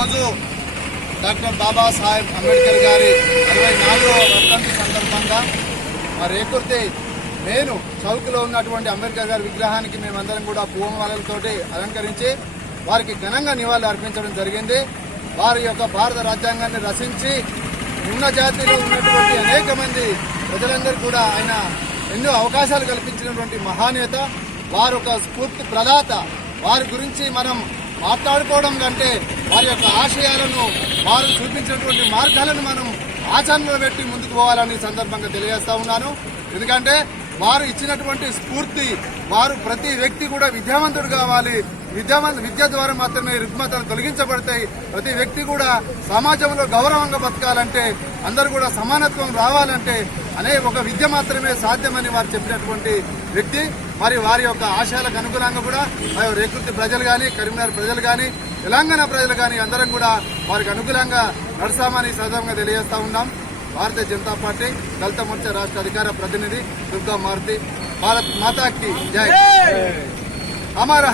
రోజు డాక్టర్ బాబాసాహెబ్ అంబేద్కర్ గారి అరవై నాలుగవ వర్ధంతి సందర్భంగా మా రేకుర్తి నేను చౌక్లో ఉన్నటువంటి అంబేద్కర్ గారి విగ్రహానికి మేమందరం కూడా పూమాలతోటి అలంకరించి వారికి ఘనంగా నివాళులు అర్పించడం జరిగింది. వారి యొక్క భారత రాజ్యాంగాన్ని రచించి ఉన్న జాతిలో ఉన్నటువంటి అనేక మంది ప్రజలందరూ కూడా ఆయన ఎన్నో అవకాశాలు కల్పించినటువంటి మహానేత వారు ఒక స్ఫూర్తి ప్రదాత. వారి గురించి మనం మాట్లాడుకోవడం కంటే వారి యొక్క ఆశయాలను వారు చూపించినటువంటి మార్గాలను మనం ఆచరణలో పెట్టి ముందుకు పోవాలని సందర్భంగా తెలియజేస్తా ఉన్నాను. ఎందుకంటే వారు ఇచ్చినటువంటి స్ఫూర్తి వారు ప్రతి వ్యక్తి కూడా విద్యావంతుడు కావాలి విద్యావంత విద్య ద్వారా మాత్రమే రుగ్మతలు తొలగించబడతాయి. ప్రతి వ్యక్తి కూడా సమాజంలో గౌరవంగా బతకాలంటే అందరూ కూడా సమానత్వం రావాలంటే అనే ఒక విద్య మాత్రమే సాధ్యమని వారు చెప్పినటువంటి వ్యక్తి. మరి వారి యొక్క ఆశయాలకు అనుగుణంగా కూడా మరి రేకుర్తి ప్రజలు కానీ కరీంనగర్ ప్రజలు కానీ తెలంగాణ ప్రజలు కానీ అందరం కూడా వారికి అనుకూలంగా నడుస్తామని సదవంగా తెలియజేస్తా ఉన్నాం. భారతీయ జనతా పార్టీ దళిత మోర్చా రాష్ట్ర అధికార ప్రతినిధి దుర్గా మారుతి భారత్ మాతాకి జై! అమర